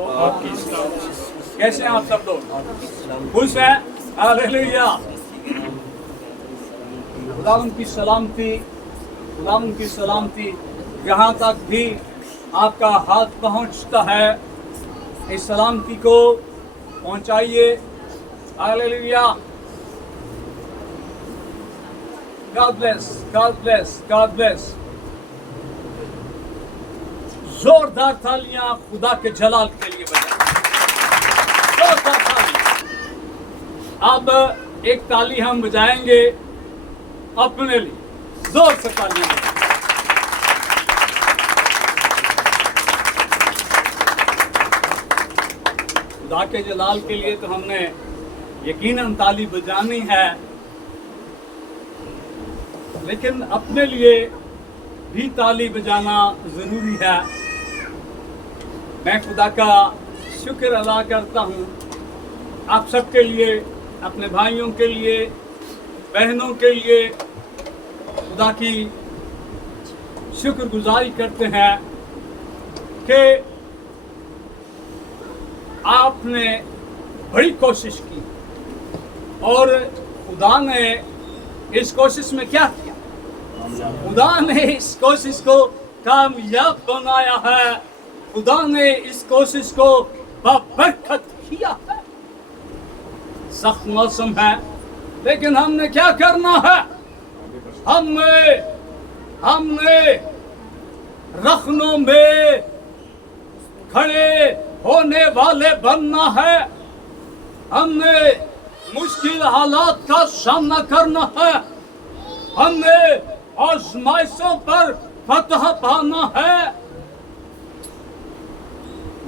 आपकी इस्लाम। कैसे हैं आप सब लोग? खुश हैं? हालेलुया। खुदावंद की सलामती, खुदावंद की सलामती जहाँ तक भी आपका हाथ पहुँचता है, इस सलामती को पहुँचाइए। Hallelujah. God bless, God bless, God bless. जोरदार तालियां खुदा के जलाल के लिए बजाएं। जोरदार तालियां। अब एक ताली हम बजाएंगे अपने लिए। जोर से तालियां बजाएं। खुदा के जलाल के लिए तो हमने यकीनन ताली बजानी है, लेकिन अपने लिए भी ताली बजाना जरूरी है। मैं खुदा का शुक्र अदा करता हूँ आप सबके लिए, अपने भाइयों के लिए, बहनों के लिए खुदा की शुक्रगुजारी करते हैं कि आपने बड़ी कोशिश की और खुदा ने इस कोशिश में क्या किया? खुदा ने इस कोशिश को कामयाब बनाया है। खुदा ने इस कोशिश को बरकत किया है। सख्त मौसम है, लेकिन हमने क्या करना है? हमने रखनों में खड़े होने वाले बनना है। हमने मुश्किल हालात का सामना करना है। हमने आज़माइशों पर फतह पाना है।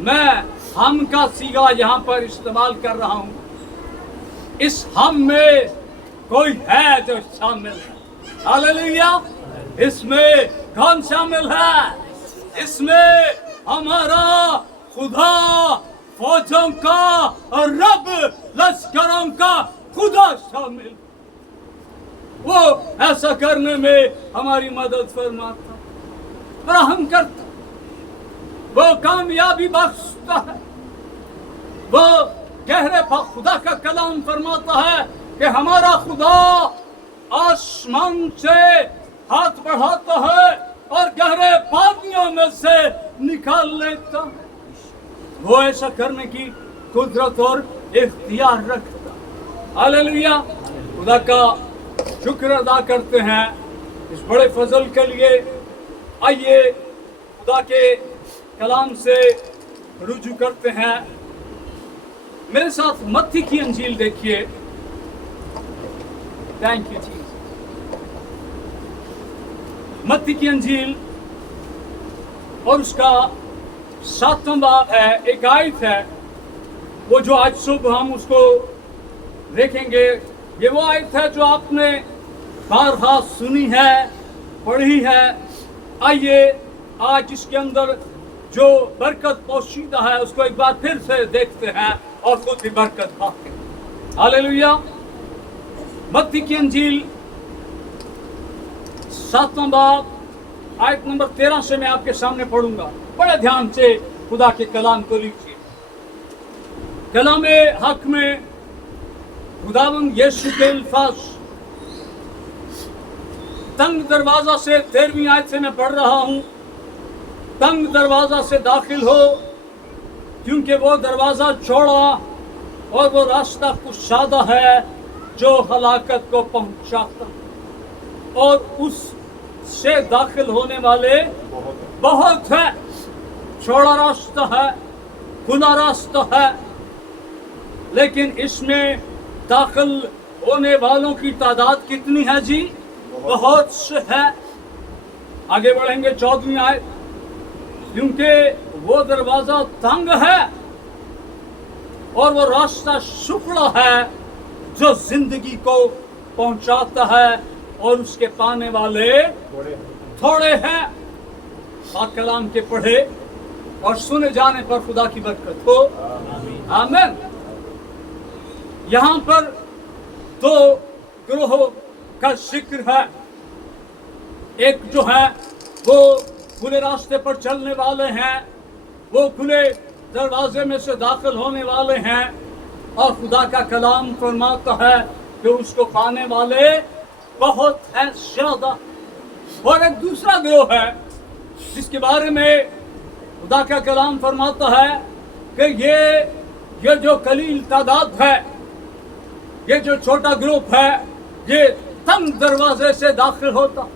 मैं हम का सीगा यहाँ पर इस्तेमाल कर रहा हूँ। इस हम में कोई है जो शामिल है। हालेलुया। इसमें कौन शामिल है? इसमें हमारा खुदा, फौजों का और रब, लश्करों का खुदा शामिल। वो ऐसा करने में हमारी मदद फरमाता, फराहम करता, वो कामयाबी बख्शता है। वो गहरे खुदा का कलाम फरमाता है कि हमारा खुदा आसमान से हाथ बढ़ाता है और गहरे पानियों में से निकाल लेता है। वो ऐसा करने की कुदरत और इख्तियार रखता। हालेलुया। खुदा का शुक्र अदा करते हैं इस बड़े फजल के लिए। आइए खुदा के कलाम से रुजू करते हैं। मेरे साथ मत्ती की अंजील देखिए। थैंक यू जी। मत्ती की अंजील और उसका 7वां बाब है। एक आयत है वो जो आज सुबह हम उसको देखेंगे। ये वो आयत है जो आपने बारहा सुनी है, पढ़ी है। आइए आज इसके अंदर जो बरकत पोशीदा है उसको एक बार फिर से देखते हैं और खुद भी बरकत पाते हैं। हालेलुया। मत्ती की अंजील 7वां बाब आयत नंबर 13 से मैं आपके सामने पढ़ूंगा। बड़े ध्यान से खुदा के कलाम को लीजिए। कलाम हक में खुदावंद यीशु के अल्फाज तंग दरवाजा से 13वीं आयत से मैं पढ़ रहा हूं। तंग दरवाजा से दाखिल हो, क्योंकि वो दरवाजा चौड़ा और वो रास्ता कुशादा है जो हलाकत को पहुंचाता, और उससे दाखिल होने वाले बहुत है। चौड़ा रास्ता है, खुला रास्ता है, लेकिन इसमें दाखिल होने वालों की तादाद कितनी है जी? बहुत से है। आगे बढ़ेंगे 14वीं आयत। क्योंकि वो दरवाजा तंग है और वो रास्ता शुक्ला है जो जिंदगी को पहुंचाता है, और उसके पाने वाले थोड़े हैं। पाक कलाम के पढ़े और सुने जाने पर खुदा की बरकत हो। आमीन। यहाँ पर 2 ग्रोह का जिक्र है। एक जो है वो खुले रास्ते पर चलने वाले हैं, वो खुले दरवाजे में से दाखिल होने वाले हैं और खुदा का कलाम फरमाता है कि उसको पाने वाले बहुत है ज्यादा। और एक दूसरा गिरोह है जिसके बारे में खुदा का कलाम फरमाता है कि ये जो कलील तादाद है, ये जो छोटा ग्रुप है, ये तंग दरवाजे से दाखिल होता।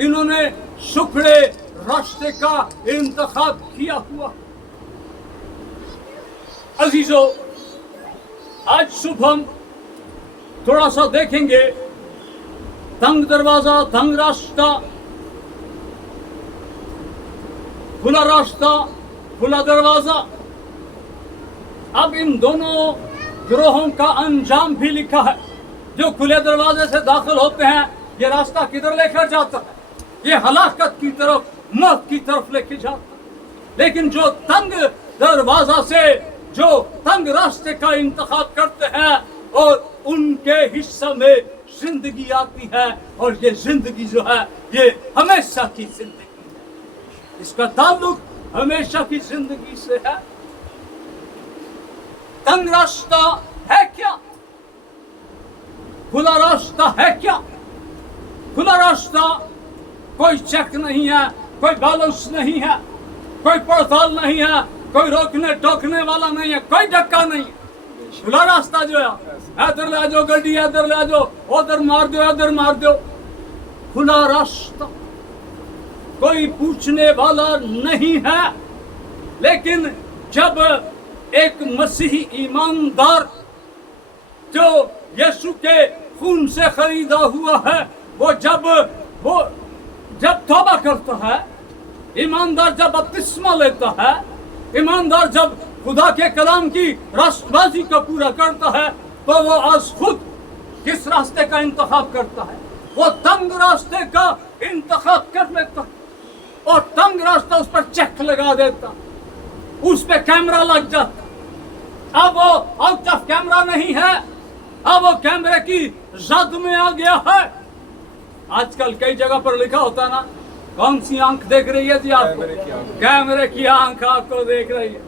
इन्होंने सुखड़े रास्ते का इंतखाब किया हुआ। अजीजों, आज सुबह हम थोड़ा सा देखेंगे तंग दरवाजा, तंग रास्ता, खुला रास्ता, खुला दरवाजा। अब इन दोनों गिरोहों का अंजाम भी लिखा है। जो खुले दरवाजे से दाखिल होते हैं, ये रास्ता किधर लेकर जाता है? ये हलाकत की तरफ, मौत की तरफ लेके जाता है। लेकिन जो तंग दरवाजा से, जो तंग रास्ते का इंतखाब करते हैं और उनके हिस्से में जिंदगी आती है, और ये जिंदगी जो है ये हमेशा की जिंदगी है। इसका ताल्लुक हमेशा की जिंदगी से है। तंग रास्ता है क्या? खुला रास्ता है क्या? खुला रास्ता कोई चेक नहीं है, कोई बैलेंस नहीं है, कोई पड़ताल नहीं है, कोई रोकने टोकने वाला नहीं है, कोई धक्का नहीं है। खुला रास्ता जो है, इधर ले जाओ गड्डी, इधर ले जाओ, उधर मार दो, इधर मार दो। खुला रास्ता, कोई पूछने वाला नहीं है। लेकिन जब एक मसीही ईमानदार जो यीशु के खून से खरीदा हुआ है, वो जब तौबा करता है, ईमानदार जब बपतिस्मा लेता है, ईमानदार जब खुदा के कलाम की रास्तबाजी को पूरा करता है, तो वो आज खुद किस रास्ते का इंतखाब करता है? वो तंग रास्ते का इंतखाब कर लेता है और तंग रास्ता उस पर चेक लगा देता, उस पे कैमरा लग जाता। अब वो आउट ऑफ कैमरा नहीं है, अब वो कैमरे की जद में आ गया है। आजकल कई जगह पर लिखा होता है ना, कौन सी आंख देख रही है जी आपको? कैमरे की आंख आपको देख रही है।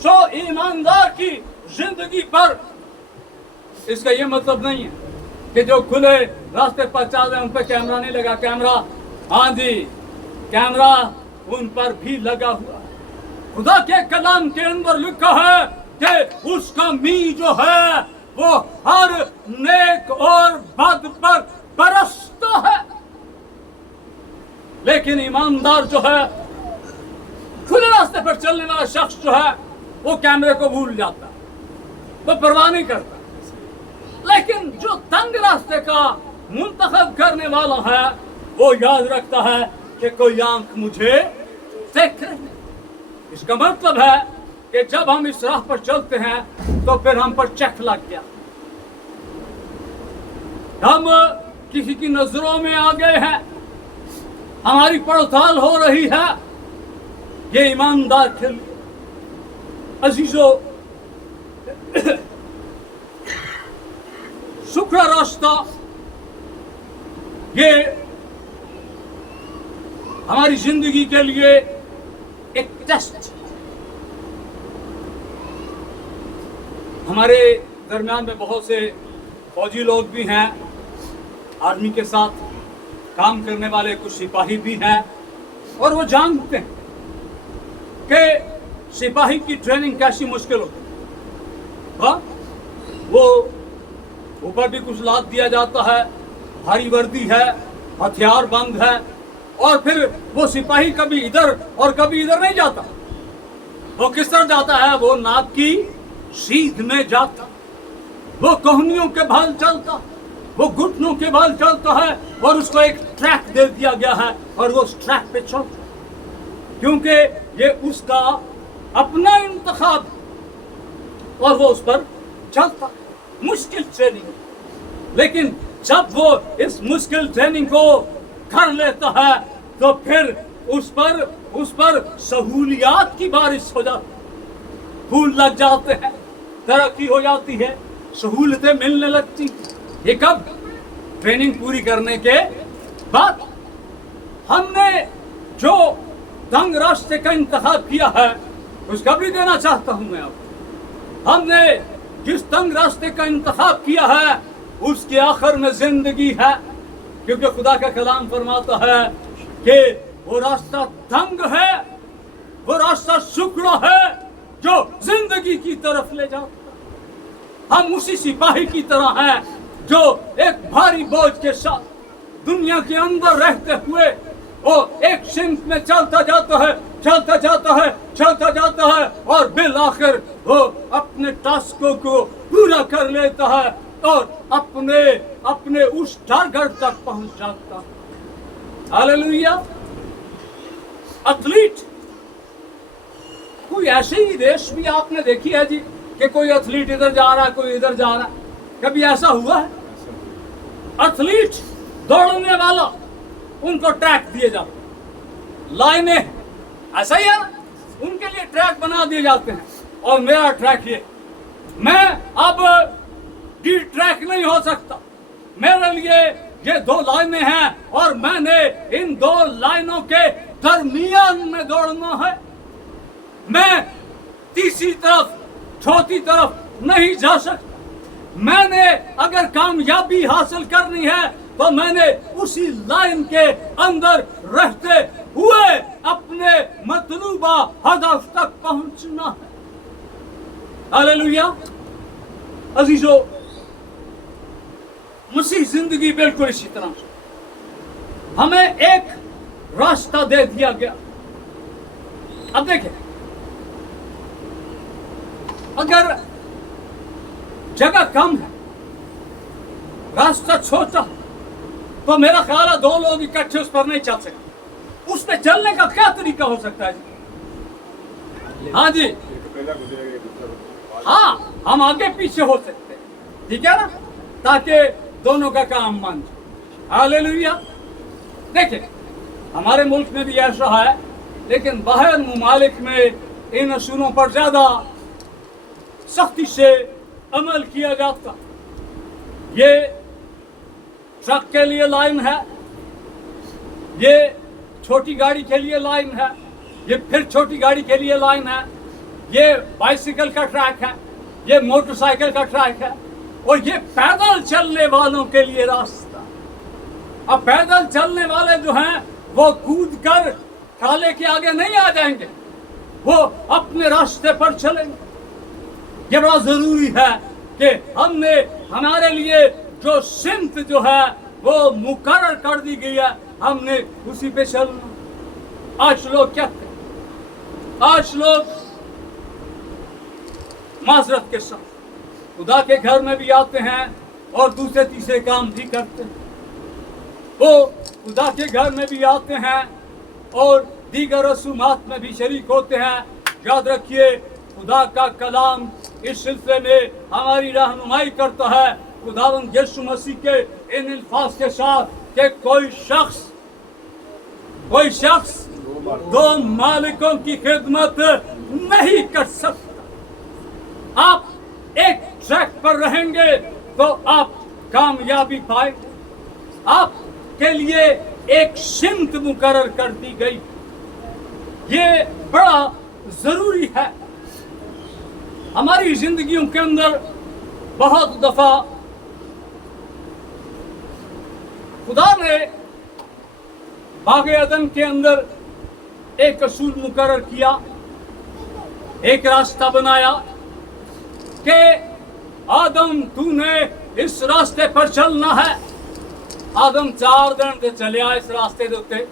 सो ईमानदार की जिंदगी पर इसका ये मतलब नहीं है कि जो खुले रास्ते पर चल रहे हैं उन पर कैमरा नहीं लगा। कैमरा, हाँ जी, कैमरा उन पर भी लगा हुआ है। खुदा के कलाम के अंदर लिखा है कि उसका मी जो है वो हर नेक और बद पर बरसता है। लेकिन ईमानदार जो है, खुले रास्ते पर चलने वाला शख्स जो है, वो कैमरे को भूल जाता है, वो परवाह नहीं करता। लेकिन जो तंग रास्ते का मुंतखब करने वाला है, वो याद रखता है कि कोई आंख मुझे देख रही है। इसका मतलब है कि जब हम इस राह पर चलते हैं तो फिर हम पर चेक लग गया, हम किसी की नजरों में आ गए हैं, हमारी पड़ताल हो रही है। ये ईमानदार के लिए अजीजों, सुखड़ा रास्ता ये हमारी जिंदगी के लिए एक टेस्ट। हमारे दरमियान में बहुत से फौजी लोग भी हैं, आर्मी के साथ काम करने वाले कुछ सिपाही भी हैं, और वो जानते हैं कि सिपाही की ट्रेनिंग कैसी मुश्किल होती है। हाँ, वो ऊपर भी कुछ लाद दिया जाता है, भारी वर्दी है, हथियार बंद है, और फिर वो सिपाही कभी इधर और कभी इधर नहीं जाता। वो किस तरह जाता है? वो नाक की सीध में जाता, वो कोहनियों के भाल चलता, वो घुटनों के भाल चलता है, और उसको एक ट्रैक दे दिया गया है और वो उस ट्रैक पे चलता, क्योंकि ये उसका अपना इंतखाब, और वो उस पर चलता। मुश्किल ट्रेनिंग, लेकिन जब वो इस मुश्किल ट्रेनिंग को कर लेता है तो फिर उस पर सहूलियात की बारिश हो जाती, फूल लग जाते हैं, तरक्की हो जाती है, सहूलतें मिलने लगती। ये कब? ट्रेनिंग पूरी करने के बाद। हमने जो तंग रास्ते का इंतखाब किया है खुशखबरी देना चाहता हूं मैं आपको। हमने जिस तंग रास्ते का इंतखाब किया है उसके आखिर में जिंदगी है, क्योंकि खुदा का कलाम फरमाता है कि वो रास्ता तंग है, वो रास्ता शुक्र है जो जिंदगी की तरफ ले जाता। हम उसी सिपाही की तरह हैं जो एक भारी बोझ के साथ दुनिया के अंदर रहते हुए वो एक सिमत में चलता जाता है, चलता जाता है, चलता जाता है, और बिल आखिर वो अपने टास्कों को पूरा कर लेता है और अपने उस टारगेट तक पहुंच जाता है। हालेलुया। एथलीट, कोई ऐसे ही रेस भी आपने देखी है जी कि कोई एथलीट इधर जा रहा है, कोई इधर जा रहा है? कभी ऐसा हुआ है? एथलीट, दौड़ने वाला, उनको ट्रैक दिए जाते, लाइनें, ऐसा ही है ना, उनके लिए ट्रैक बना दिए जाते हैं। और मेरा ट्रैक ये, मैं अब डी ट्रैक नहीं हो सकता, मेरे लिए ये 2 लाइनें हैं और मैंने इन 2 लाइनों के दरमियान में दौड़ना है। मैं तीसरी तरफ, चौथी तरफ नहीं जा सकता। मैंने अगर कामयाबी हासिल करनी है तो मैंने उसी लाइन के अंदर रहते हुए अपने मतलूबा हदफ तक पहुंचना है। हालेलुया। अजीजों, मसीह जिंदगी बिल्कुल इसी तरह से हमें एक रास्ता दे दिया गया। अब देखें, अगर जगह कम है, रास्ता छोटा, तो मेरा ख्याल है 2 लोग इकट्ठे उस पर नहीं चल सकते। उस पर चलने का क्या तरीका हो सकता है जी? हाँ जी, हाँ, हम आगे पीछे हो सकते हैं, ठीक है ना, ताकि दोनों का काम मान जाए। हालेलुया। देखिए, हमारे मुल्क में भी ऐसा है, लेकिन बाहर मुमालिक में इन असूलों पर ज्यादा सख्ती से अमल किया जाता। ये ट्रक के लिए लाइन है, ये छोटी गाड़ी के लिए लाइन है, ये फिर छोटी गाड़ी के लिए लाइन है, ये बाइसिकल का ट्रैक है, ये मोटरसाइकिल का ट्रैक है, और ये पैदल चलने वालों के लिए रास्ता। अब पैदल चलने वाले जो हैं वो कूद कर काले के आगे नहीं आ जाएंगे, वो अपने रास्ते पर चलेंगे। ये बड़ा जरूरी है कि हमने हमारे लिए जो सिमत जो है वो मुकर्रर कर दी गई है, हमने उसी पे चलना। आज लोग क्या करते? आज लोग माजरत के साथ खुदा के घर में भी आते हैं और दूसरे तीसरे काम भी करते हैं। वो खुदा के घर में भी आते हैं और दीगर रसूमात में भी शरीक होते हैं। याद रखिए, खुदा का कलाम इस सिलसिले में हमारी रहनुमाई करता है खुदावंद यीशु मसीह के इन अल्फाज के साथ कि कोई शख्स 2 मालिकों की खिदमत नहीं कर सकता। आप एक ट्रैक पर रहेंगे तो आप कामयाबी पाएंगे। आपके लिए एक सिमत मुकर्रर कर दी गई, ये बड़ा जरूरी है। हमारी जिंदगियों के अंदर बहुत दफा खुदा ने बाग़े अदन के अंदर एक असूल मुकर्रर किया, एक रास्ता बनाया कि आदम तूने इस रास्ते पर चलना है। आदम 4 दिन से चले आए इस रास्ते के उत्ते।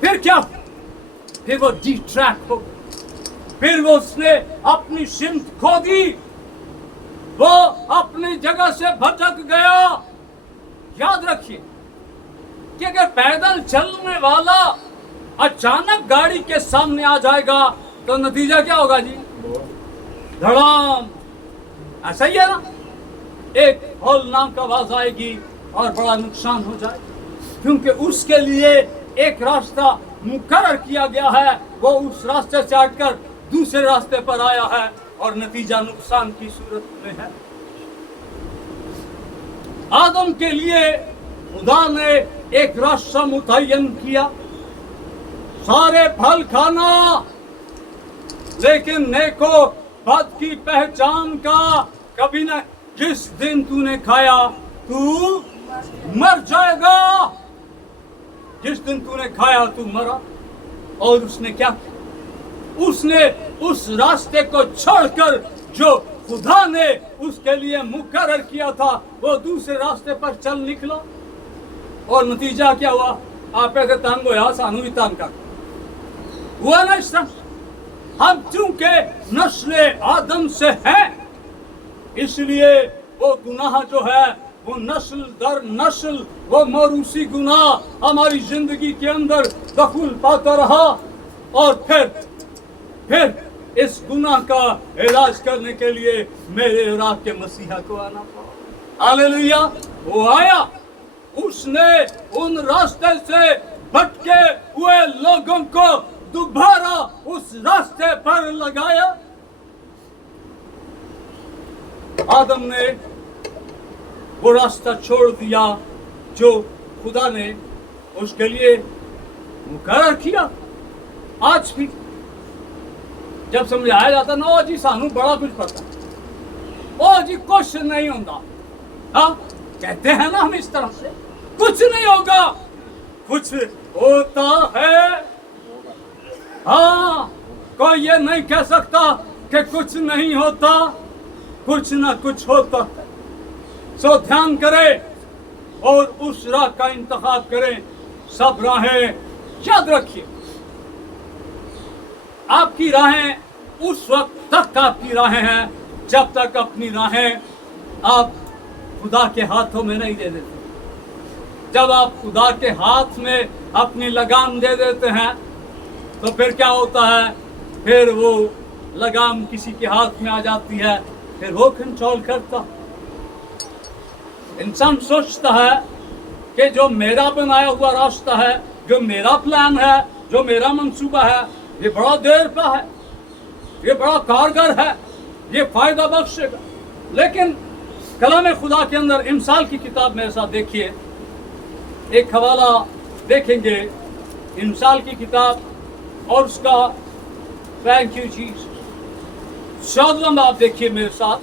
फिर क्या? फिर वो डी ट्रैक हो, फिर वो उसने अपनी सिमत खो दी, वो अपनी जगह से भटक गया। याद रखिए कि अगर पैदल चलने वाला अचानक गाड़ी के सामने आ जाएगा तो नतीजा क्या होगा जी? धड़ाम। ऐसा ही है ना, एक हौलनाक आवाज आएगी और बड़ा नुकसान हो जाएगा, क्योंकि उसके लिए एक रास्ता मुकर्रर किया गया है, वो उस रास्ते से हटकर दूसरे रास्ते पर आया है और नतीजा नुकसान की सूरत में है। आदम के लिए खुदा ने एक रास्ता मुतय्यन किया, सारे फल खाना, लेकिन नेको बद की पहचान का कभी न, जिस दिन तूने खाया तू मर जाएगा, जिस दिन तूने खाया तू मरा। और उसने क्या किया? उसने उस रास्ते को छोड़कर जो खुदा ने उसके लिए मुकर्रर किया था वो दूसरे रास्ते पर चल निकला। और नतीजा क्या हुआ? आप ऐसे तंग होया, सानू भी तंग कर हुआ ना। इस तरह हम चूंकि नस्ले आदम से हैं, इसलिए वो गुनाह जो है वो नस्ल दर नस्ल वो मौरूसी गुनाह हमारी जिंदगी के अंदर दखल पाता रहा। और फिर इस गुनाह का इलाज करने के लिए मेरे और आपके मसीहा को आना पड़ा। हालेलुया। वो आया, उसने उन रास्ते से भटके हुए लोगों को दोबारा उस रास्ते पर लगाया। आदम ने वो रास्ता छोड़ दिया जो खुदा ने उसके लिए मुकर्रर किया। आज भी जब समझाया जाता ना, ओ जी सानू बड़ा कुछ पता, ओ जी कुछ नहीं होता, हाँ कहते हैं ना हम इस तरह से, कुछ नहीं होगा, कुछ होता है। हाँ, कोई ये नहीं कह सकता कि कुछ नहीं होता, कुछ ना कुछ होता है। सो ध्यान करें और उस राह का इंतखाब करें। सब राहें याद रखिए, आपकी राहें उस वक्त तक आपकी राहें हैं जब तक अपनी राहें आप खुदा के हाथों में नहीं दे देते। जब आप खुदा के हाथ में अपनी लगाम दे देते हैं तो फिर क्या होता है? फिर वो लगाम किसी के हाथ में आ जाती है, फिर वो कंट्रोल करता। इंसान सोचता है कि जो मेरा बनाया हुआ रास्ता है, जो मेरा प्लान है, जो मेरा मंसूबा है, ये बड़ा देर का है, ये बड़ा कारगर है, ये फायदा बख्शेगा। लेकिन कलाम खुदा के अंदर इमसाल की किताब में ऐसा देखिए, एक हवाला देखेंगे इमसाल की किताब और उसका थैंक यू जीसस 14वां बाब देखिए मेरे साथ।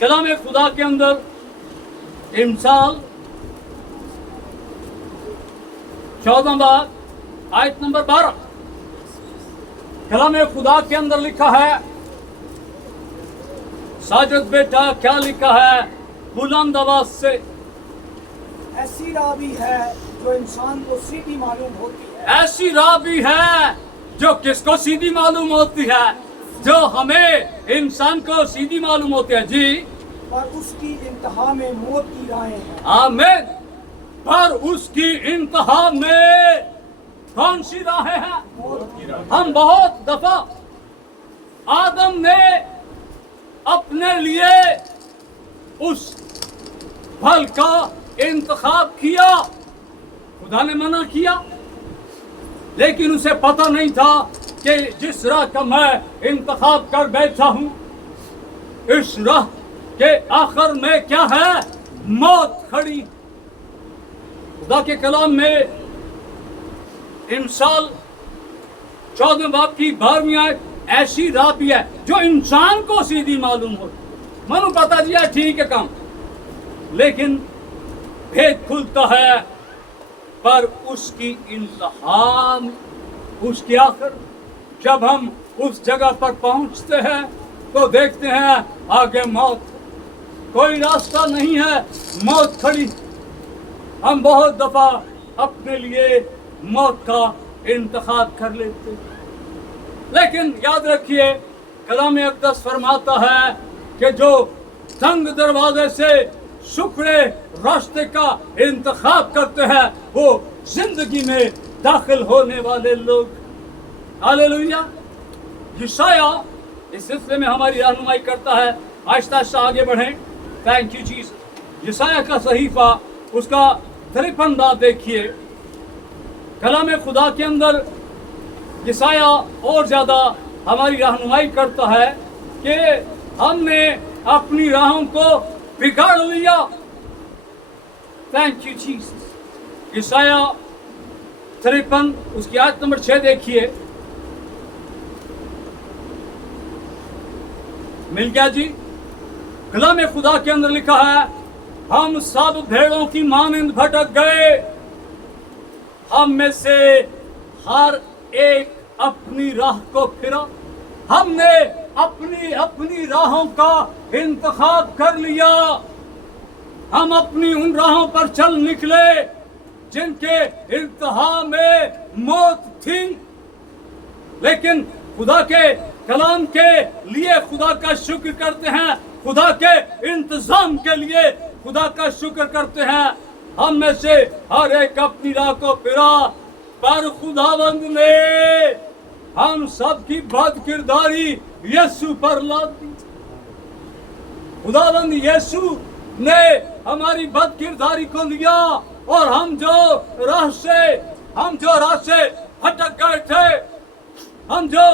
कलाम खुदा के अंदर इमसाल 14वां बाब आयत नंबर 12। कलाम खुदा के अंदर लिखा है, साजिद बेटा क्या लिखा है बुलंद आवाज से? ऐसी राह भी है जो इंसान को सीधी मालूम होती है। ऐसी राह भी है जो किसको सीधी मालूम होती है? जो हमें इंसान को सीधी मालूम होती है जी, पर उसकी इंतहा में मौत की राहें हैं। आमीन। पर उसकी इंतहा में कौन सी राहें हैं? मौत की राहें। हम बहुत दफा आदम ने अपने लिए उस फल का इंतखाब किया, खुदा ने मना किया, लेकिन उसे पता नहीं था कि जिस राह का मैं इंतखाब कर बैठा हूं, इस राह के आखिर में क्या है? मौत खड़ी। खुदा के कलाम में इमसाल 14 बाब की 12वीं आयत, ऐसी राह भी है जो इंसान को सीधी मालूम हो। मनु पता जी है ठीक है काम, लेकिन भेद खुलता है पर उसकी इंतहा में, उसकी आखिर जब हम उस जगह पर पहुंचते हैं तो देखते हैं आगे मौत, कोई रास्ता नहीं है, मौत खड़ी। हम बहुत दफा अपने लिए मौत का इंतखाब कर लेते, लेकिन याद रखिए कलाम अक़दस फरमाता है कि जो तंग दरवाजे से शुक्रे रास्ते का इंतखाब करते हैं वो जिंदगी में दाखिल होने वाले लोग। हालेलुया। यशाया इस सिलसिले में हमारी रहनुमाई करता है। आहिस्ता आहिस्ता आगे बढ़ें। Thank you Jesus. यशाया का सहीफा उसका 53 बाब देखिए। कलाम खुदा के अंदर यशाया और ज्यादा हमारी रहनुमाई करता है कि हमने अपनी राहों को बिगाड़ लिया। Thank you Jesus. यशाया 53 उसकी आयत नंबर 6 देखिए। मिल गया जी। कलाम खुदा के अंदर लिखा है, हम सब भेड़ों की मानंद भटक गए, हम में से हर एक अपनी राह को फिरा। हमने अपनी अपनी राहों का इंतखाब कर लिया। हम अपनी उन राहों पर चल निकले जिनके इंतहा में मौत थी। लेकिन खुदा के कलाम के लिए खुदा का शुक्र करते हैं, खुदा के इंतजाम के लिए खुदा का शुक्र करते हैं। हम में से हर एक अपनी राह को फिरा, पर खुदावंद ने हम सब की बद किरदारी यीशु पर लाद दी। खुदावंद यीशु ने हमारी बद किरदारी को लिया और हम जो राह से भटक गए थे, हम जो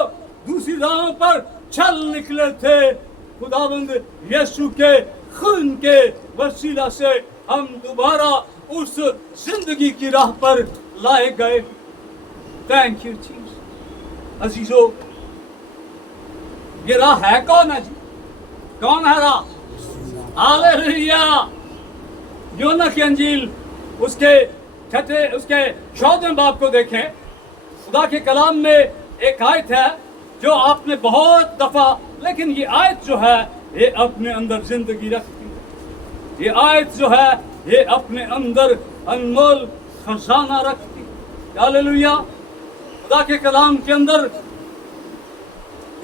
दूसरी राहों पर चल निकले थे, खुदावंद यीशु के खून के वसीला से हम दोबारा उस जिंदगी की राह पर लाए गए। Thank you Jesus. अजीजों, ये राह है कौन है जी? कौन है राह? हालेलुया। यूहन्ना की अंजील उसके 14वें बाब को देखें। खुदा के कलाम में एक आयत है जो आपने बहुत दफा, लेकिन ये आयत जो है ये अपने अंदर जिंदगी रखती है। ये आयत जो है ये अपने अंदर अनमोल खजाना रखती है। हालेलुया। खुदा के कलाम के अंदर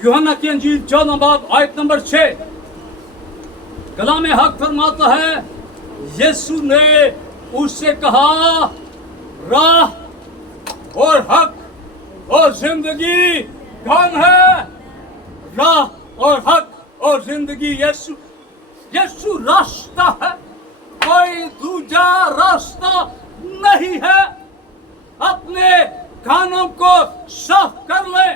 यूहन्ना की अंजील 14 बाब आयत नंबर 6 कलाम हक फरमाता है, यीशु ने उससे कहा, राह और हक और जिंदगी कौन है? राह और हक और जिंदगी यीशु। यीशु रास्ता है, कोई दूसरा रास्ता नहीं है। अपने कानों को साफ कर लें,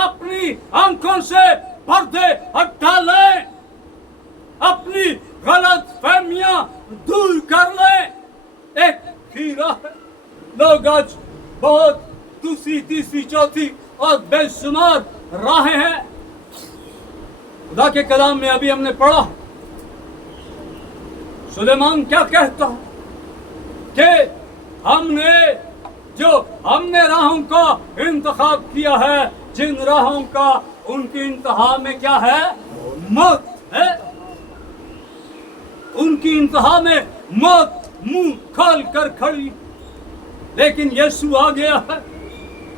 अपनी आंखों से पर्दे हटा लें, अपनी गलत फहमियां दूर कर लें। एक ही राह है। लोग आज बहुत दूसरी, तीसरी, चौथी और बेशुमार राहें हैं। खुदा के कलाम में अभी हमने पढ़ा, सुलेमान क्या कहता है कि हमने राहों का इंतखाब किया है, जिन राहों का उनकी इंतहा में क्या है? मौत है। उनकी इंतहा में मौत मुंह खोल कर खड़ी। लेकिन यीशु आ गया है,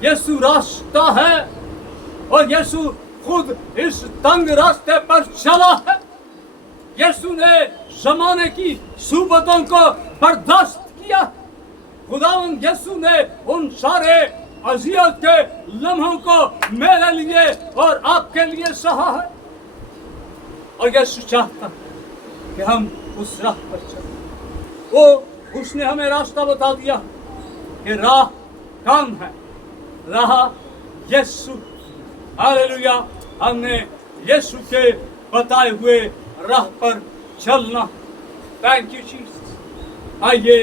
यीशु रास्ता है और यीशु खुद इस तंग रास्ते पर चला है। यीशु ने जमाने की सूबतों को बर्दाश्त किया। खुदावंद यीशु ने उन सारे अज़ियत के लम्हों को मेरे लिए और आपके लिए सहा है। और यीशु चाहता है कि हम उस राह पर चलें। उसने हमें रास्ता बता दिया कि राह कौन है? राह यीशु। हालेलुया। हमने यीशु के बताए हुए राह पर चलना। Thank you Jesus. आइए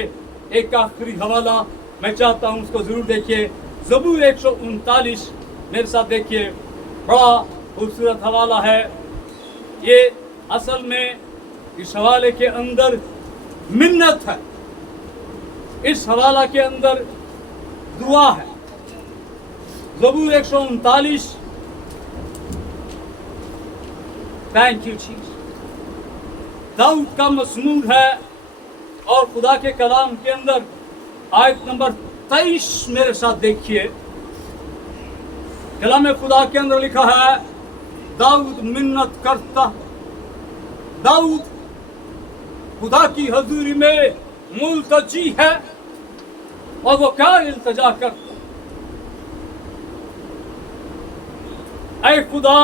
एक आखिरी हवाला मैं चाहता हूं, उसको जरूर देखिए। ज़बूर 139 मेरे साथ देखिए। बड़ा खूबसूरत हवाला है ये। असल में इस हवाले के अंदर मिन्नत है, इस हवाला के अंदर दुआ है। ज़बूर 139। Thank you Jesus. दाऊद का मज़मूर है और खुदा के कलाम के अंदर आयत नंबर 23 मेरे साथ देखिए। कलाम खुदा के अंदर लिखा है, दाऊद मिन्नत करता। दाऊद खुदा की हजूरी में मुल्तजी है और वो क्या इल्तिजा करता? ऐ खुदा,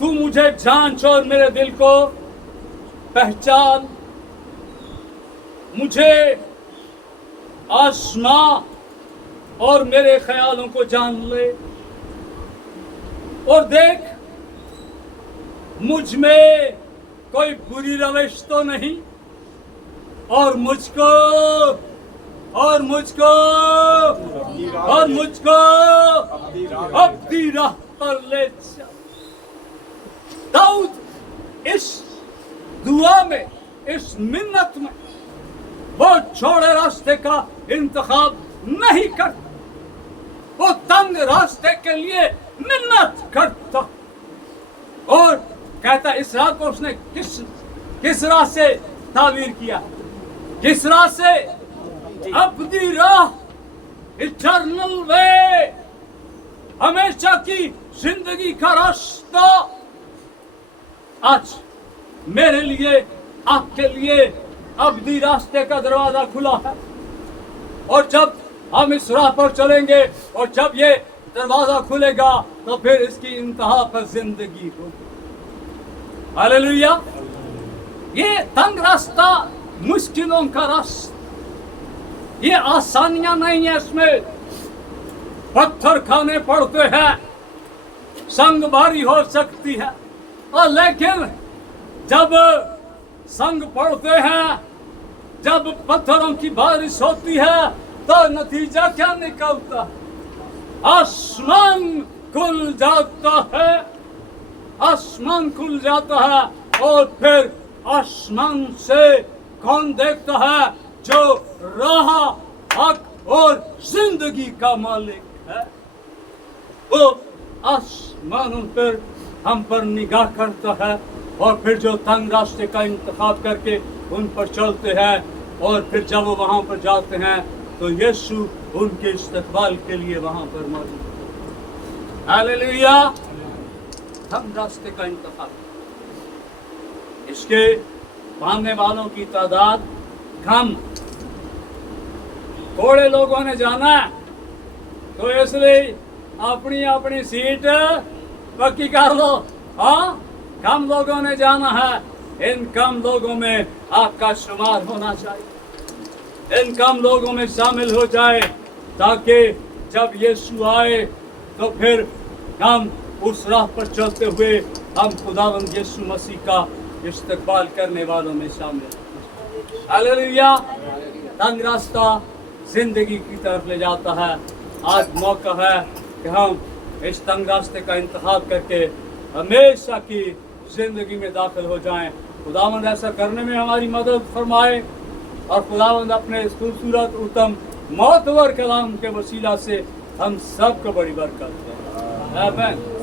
तू मुझे जांच और मेरे दिल को पहचान, मुझे आज़मा और मेरे ख्यालों को जान ले, और देख मुझ में कोई बुरी रविश तो नहीं, और मुझको अपनी राह पर ले चल। दाऊद इस दुआ में, इस मिन्नत में वो चौड़े रास्ते का इंतखाब नहीं करता, वो तंग रास्ते के लिए मिन्नत करता और कहता इस राह को उसने किस राह से ताबीर किया, किस राह से? अब्दी राह, इटर्नल वे, हमेशा की जिंदगी का रास्ता आज मेरे लिए, आपके लिए अब्दी रास्ते का दरवाजा खुला है। और जब हम इस राह पर चलेंगे और जब ये दरवाजा खुलेगा तो फिर इसकी इंतहा पर जिंदगी होगी। हालेलुया। ये तंग रास्ता, मुश्किलों का रास्ता, ये आसानियां नहीं है, इसमें पत्थर खाने पड़ते हैं, संग भारी हो सकती है, और लेकिन जब संग पड़ते हैं, जब पत्थरों की बारिश होती है तो नतीजा क्या निकलता है? आसमान खुल जाता है, आसमान खुल जाता है और फिर आसमान से कौन देखता है? जो राह, हक और जिंदगी का मालिक है, वो आसमानों पर हम पर निगाह करता है और फिर जो तंग रास्ते का इंतखाब करके उन पर चलते हैं और फिर जब वो वहां पर जाते हैं तो यीशु उनके इस्तकबाल के लिए वहां पर मौजूद है। हालेलुया। तंग रास्ते का इंतखाब, इसके पाने वालों की तादाद कम, थोड़े लोगों ने जाना तो इसलिए अपनी अपनी सीट पक्की कर लो। हाँ, कम लोगों ने जाना है, इन कम लोगों में आपका शुमार होना चाहिए, इन कम लोगों में शामिल हो जाए ताकि जब यीशु आए तो फिर हम उस राह पर चलते हुए हम खुदावंद यीशु मसीह का इस्तकबाल करने वालों में शामिल। हालेलुया। तंग रास्ता जिंदगी की तरफ ले जाता है। आज मौका है कि हम इस तंग रास्ते का इंतखाब करके हमेशा की जिंदगी में दाखिल हो जाएं। खुदावंद ऐसा करने में हमारी मदद फरमाए और खुदावंद अपने इस खूबसूरत उत्तम मौतवर कलाम के वसीला से हम सबको बड़ी बरकत दे। आमीन।